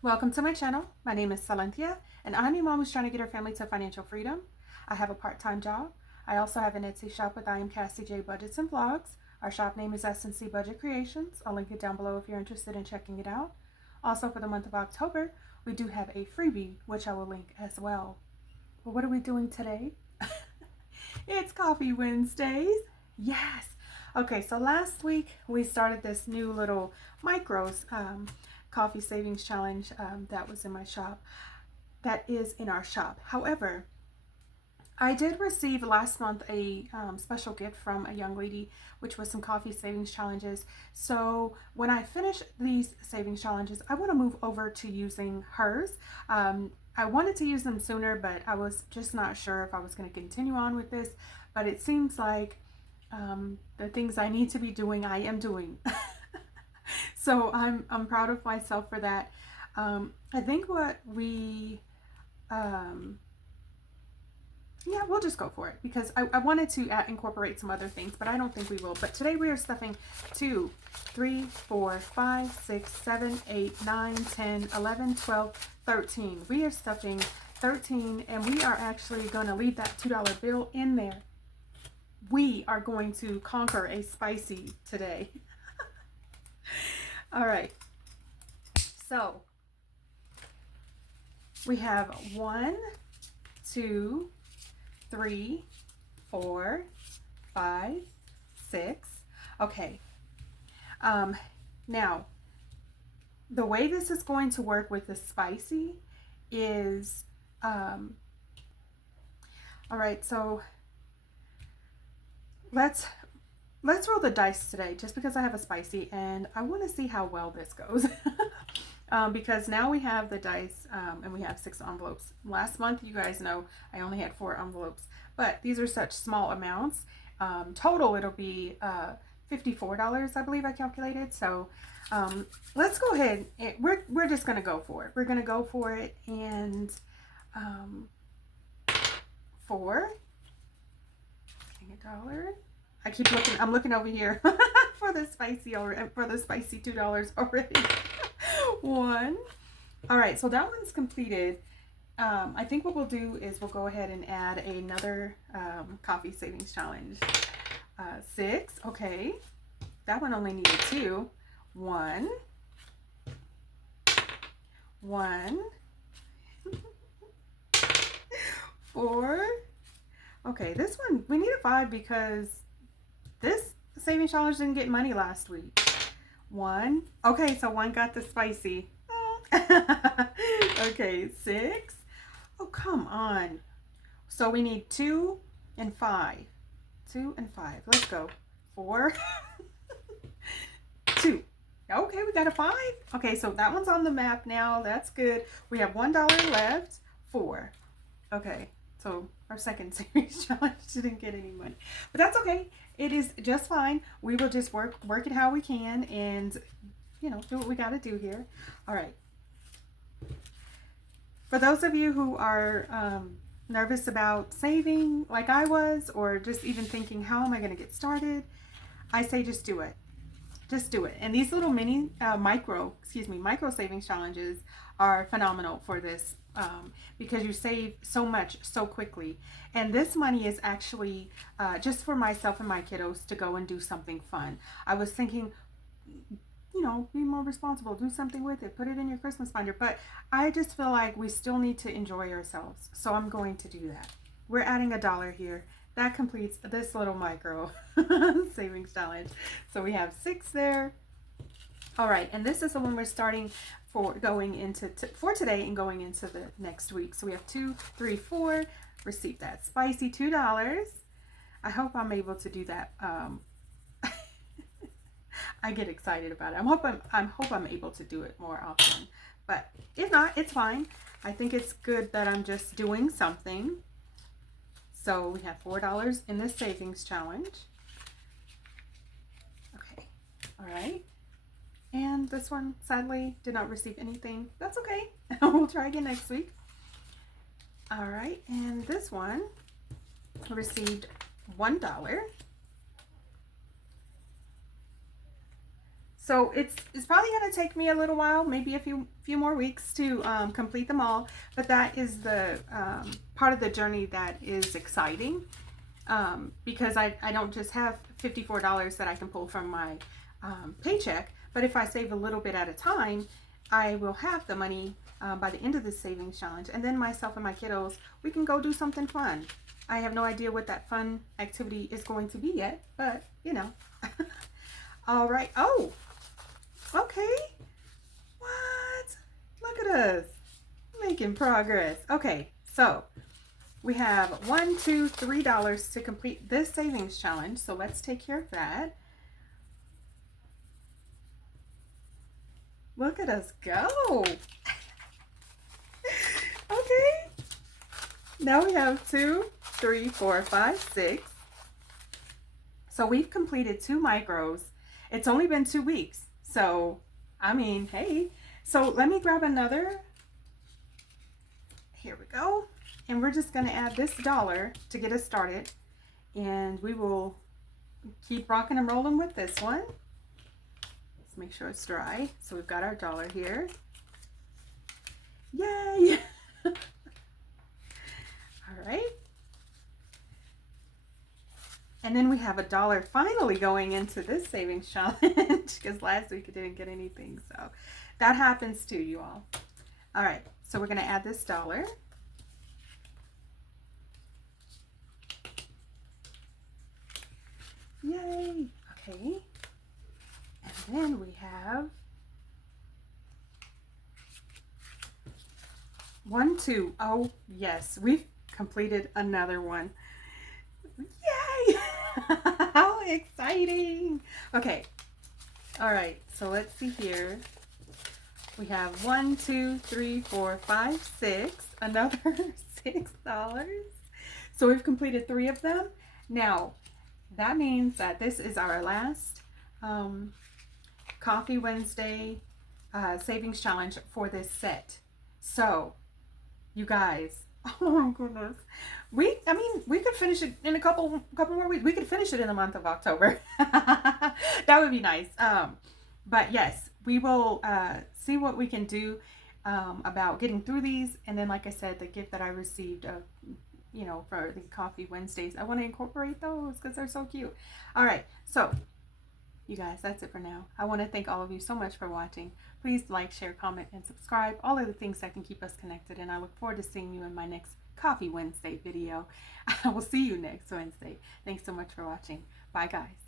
Welcome to my channel. My name is Silynthia, and I'm your mom who's trying to get her family to financial freedom. I have a part-time job. I also have an Etsy shop with I am Cassie J Budgets and Vlogs. Our shop name is S&C Budget Creations. I'll link it down below if you're interested in checking it out. Also, for the month of October, we do have a freebie, which I will link as well. But what are we doing today? It's Coffee Wednesdays. Yes. Okay, so last week we started this new little micros coffee savings challenge that was in my shop. That is in our shop. However, I did receive last month a special gift from a young lady, which was some coffee savings challenges. So when I finish these savings challenges, I want to move over to using hers. I wanted to use them sooner, but I was just not sure if I was going to continue on with this. But it seems like the things I need to be doing, I am doing. So I'm proud of myself for that. I think what we yeah, we'll just go for it because I wanted to incorporate some other things, but I don't think we will. But today we are stuffing 2, 3, 4, 5, 6, 7, 8, 9, 10, 11, 12, 13. We are stuffing 13, and we are actually going to leave that $2 bill in there. We are going to conquer a spicy today. All right. So we have 1, 2, 3, 4, 5, 6. Okay. Now, the way this is going to work with the spicy is, all right, so let's roll the dice today just because I have a spicy and I want to see how well this goes. Because now we have the dice and we have 6 envelopes. Last month, you guys know, I only had 4 envelopes, but these are such small amounts. Total, it'll be $54, I believe I calculated. So let's go ahead. We're just going to go for it. We're going to go for it. And 4, $1. I keep looking. I'm looking over here for the spicy already, for the spicy $2 already. 1. All right, so that one's completed. I think what we'll do is we'll go ahead and add another coffee savings challenge. 6. Okay, that one only needed 2. 1. 1. 4. Okay, this one we need a 5 because this savings challenge didn't get money last week. 1. Okay, so 1 got the spicy. Okay, 6. Oh, come on. So we need 2 and 5. 2 and 5. Let's go. 4. 2. Okay, we got a 5. Okay, so that one's on the map now. That's good. We have $1 left. 4. Okay, so our second savings challenge didn't get any money, but that's okay. It is just fine. We will just work it how we can, and you know, do what we got to do here. All right. For those of you who are nervous about saving, like I was, or just even thinking, how am I going to get started? I say just do it. Just do it. And these little mini micro savings challenges are phenomenal for this because you save so much so quickly. And this money is actually just for myself and my kiddos to go and do something fun. I was thinking, you know, be more responsible, do something with it, put it in your Christmas binder. But I just feel like we still need to enjoy ourselves. So I'm going to do that. We're adding $1 here. That completes this little micro savings challenge. So we have 6 there. All right, and this is the one we're starting for going into for today and going into the next week. So we have 2, 3, 4. Receive that spicy $2. I hope I'm able to do that. I get excited about it. I hope I'm able to do it more often. But if not, it's fine. I think it's good that I'm just doing something. So we have $4 in this savings challenge. Okay, all right. And this one, sadly, did not receive anything. That's okay. We'll try again next week. All right, and this one received $1. So it's probably going to take me a little while, maybe a few more weeks to complete them all. But that is the part of the journey that is exciting, because I don't just have $54 that I can pull from my paycheck. But if I save a little bit at a time, I will have the money by the end of this savings challenge. And then myself and my kiddos, we can go do something fun. I have no idea what that fun activity is going to be yet, but you know. All right. Oh, okay. What? Look at us making progress. Okay, so we have $1, $2, $3 to complete this savings challenge. So let's take care of that. Look at us go. Okay. Now we have 2, 3, 4, 5, 6. So we've completed 2 micros. It's only been 2 weeks. So, I mean, hey. So let me grab another. Here we go. And we're just going to add this $1 to get us started. And we will keep rocking and rolling with this one. Let's make sure it's dry. So we've got our $1 here. Yay! All right. And then we have $1 finally going into this savings challenge, because last week I didn't get anything. So that happens too, you all. All right. So we're going to add this $1. Yay. Okay. And then we have 1, 2. Oh, yes. We've completed another one. Yay! How exciting. Okay. All right. So let's see here. We have 1, 2, 3, 4, 5, 6. Another $6. So we've completed 3 of them. Now, that means that this is our last Coffee Wednesday savings challenge for this set. So, you guys, oh my goodness, we could finish it in a couple more weeks. We could finish it in the month of October. That would be nice. But yes, we will see what we can do about getting through these. And then, like I said, the gift that I received you know, for the Coffee Wednesdays, I want to incorporate those because they're so cute. All right, so you guys, that's it for now. I want to thank all of you so much for watching. Please like, share, comment, and subscribe. All of the things that can keep us connected. And I look forward to seeing you in my next Coffee Wednesday video. I will see you next Wednesday. Thanks so much for watching. Bye, guys.